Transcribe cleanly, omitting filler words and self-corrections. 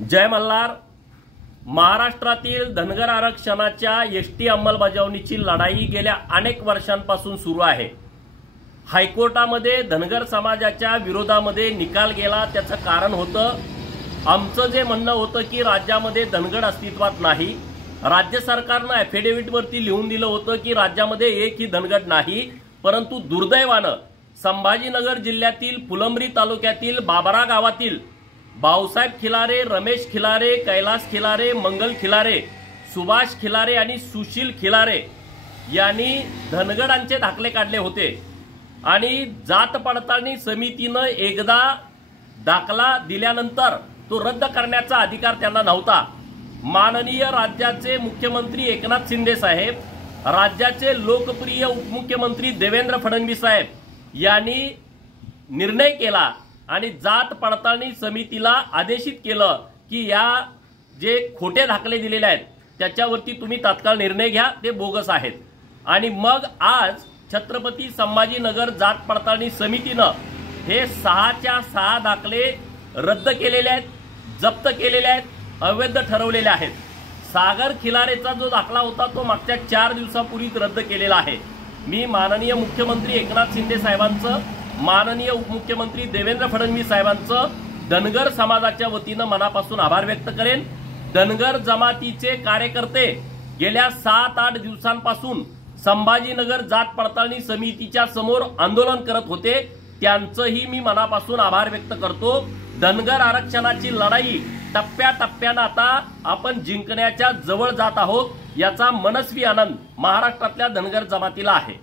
जय मल्हार। महाराष्ट्रातील धनगर आरक्षणाच्या एसटी अंमलबजावणीची लढाई गेल्या अनेक वर्षांपासून सुरू आहे। हायकोर्टामध्ये धनगर समाजाच्या विरोधामध्ये निकाल गेला। त्याचं कारण होतं आमचं जे म्हणणं होतं की राज्यामध्ये धनगर अस्तित्वात नाही। राज्य सरकारने ॲफिडेव्हिटवरती लिहून दिलं होतं की राज्यामध्ये एकही धनगर नाही, परंतु दुर्दैवानं संभाजीनगर जिल्ह्यातील फुलंब्री तालुक्यातील बाबरा गावातील भाऊसाहेब खिलारे, रमेश खिलारे, कैलास खिलारे, मंगल खिलारे, सुभाष खिलारे आणि सुशील खिलारे यांनी धनगरांचे दाखले काढले होते आणि जात पडताळणी समितीने एकदा दाखला दिल्यानंतर तो रद्द करण्याचा अधिकार त्यांना नव्हता। माननीय राज्याचे मुख्यमंत्री एकनाथ शिंदे साहेब, राज्याचे लोकप्रिय उपमुख्यमंत्री देवेंद्र फडणवीस साहेब यांनी निर्णय केला आणि जात पडताळणी समितीला आदेशित केलं की या जे खोटे दाखले दिलेले आहेत त्याच्यावरती तुम्ही तात्काळ निर्णय घ्या, ते बोगस आहेत। आणि मग आज छत्रपती संभाजीनगर जात पडताळणी समितीने हे 6च्या 6 दाखले रद्द केलेले आहेत, जप्त केलेले आहेत, अवैध ठरवलेले आहेत। सागर खिलारेचा जो दाखला होता तो मागच्या 4 दिवसापूर्वीच रद्द केलेला आहे। मी माननीय मुख्यमंत्री एकनाथ शिंदे साहेबांचं, माननीय उपमुख्यमंत्री देवेंद्र फडणवीस साहेबांचं धनगर समाजाच्या वतीने मनापासून आभार व्यक्त करेन। धनगर जमातीचे कार्यकर्ते गेल्या 7-8 दिवसांपासून संभाजीनगर जात पडताळणी समितीच्या समोर आंदोलन करत होते, त्यांचंही मी मनापासून आभार व्यक्त करतो। धनगर आरक्षणाची लढाई टप्प्याटप्प्याने आता आपण जिंकण्याच्या जवळ जात आहोत, याचा मनस्वी आनंद महाराष्ट्रातल्या धनगर जमातीला आहे।